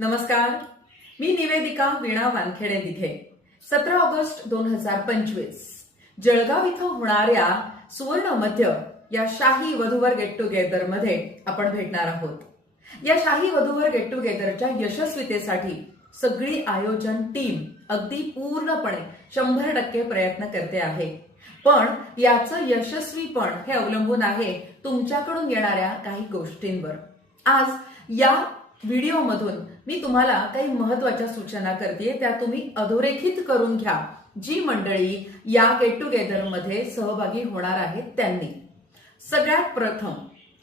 नमस्कार, मी निवेदिका वीणा वानखेडे दिघे. 17 ऑगस्ट 2025 जळगाव इथं होणाऱ्या सुवर्ण मध्य या शाही वधूवर गेट टुगेदर मध्ये आपण भेटणार आहोत. या शाही वधूवर गेट टुगेदरच्या यशस्वीतेसाठी सगळी आयोजन टीम अगदी पूर्णपणे 100% प्रयत्न करते आहे. पण याचं यशस्वीपण हे अवलंबून आहे तुमच्याकडून येणाऱ्या काही गोष्टींवर. आज या व्हिडिओमधून मी तुम्हाला काही महत्त्वाच्या सूचना करते, त्या तुम्ही अधोरेखित करून घ्या. जी मंडळी या गेट टुगेदर मध्ये सहभागी होणार आहेत त्यांनी सगळ्यात प्रथम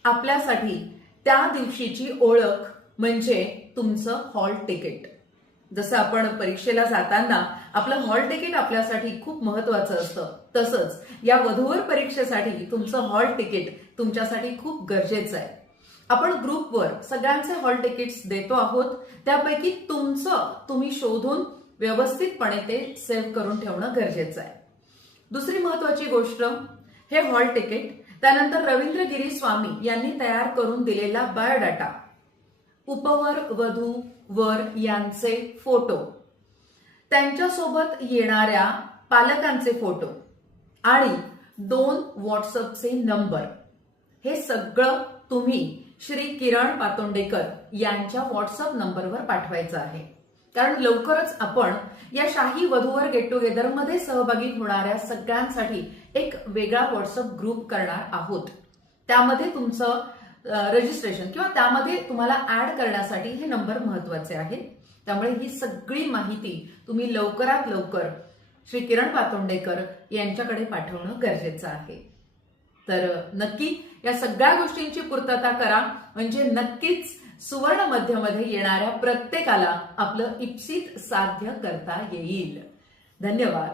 आपल्यासाठी त्या दिवशीची ओळख म्हणजे तुमचं हॉल तिकीट. जसं आपण परीक्षेला जाताना आपलं हॉल तिकीट आपल्यासाठी खूप महत्त्वाचं असतं, तसंच या वधूवर परीक्षेसाठी तुमचं हॉल तिकीट तुमच्यासाठी खूप गरजेचं आहे. आपण ग्रुपवर सगळ्यांचे हॉल तिकीट्स देतो आहोत, त्यापैकी तुमचं तुम्ही शोधून व्यवस्थितपणे ते सेव्ह करून ठेवणं गरजेचं आहे. दुसरी महत्वाची गोष्ट हे हॉल तिकीट, त्यानंतर रवींद्र गिरी स्वामी यांनी तयार करून दिलेला बायोडाटा, उपवर वधू वर यांचे फोटो, त्यांच्यासोबत येणाऱ्या पालकांचे फोटो आणि 2 व्हॉट्सअपचे नंबर, हे सगळं तुम्ही श्री किरण पातोंडेकर यांच्या व्हॉट्सअप नंबरवर पाठवायचं आहे. कारण लवकरच आपण या शाही वधूवर गेट टुगेदर मध्ये सहभागी होणाऱ्या सगळ्यांसाठी एक वेगळा व्हॉट्सअप ग्रुप करणार आहोत. त्यामध्ये तुमचं रजिस्ट्रेशन किंवा त्यामध्ये तुम्हाला ऍड करण्यासाठी हे नंबर महत्वाचे आहेत. त्यामुळे ही सगळी माहिती तुम्ही लवकरात लवकर श्री किरण पातोंडेकर यांच्याकडे पाठवणं गरजेचं आहे. तर नक्की या सगळ्या गोष्टींची पूर्तता करा, म्हणजे नक्कीच सुवर्ण मध्यमध्ये येणाऱ्या प्रत्येकाला आपलं इप्सित साध्य करता येईल. धन्यवाद.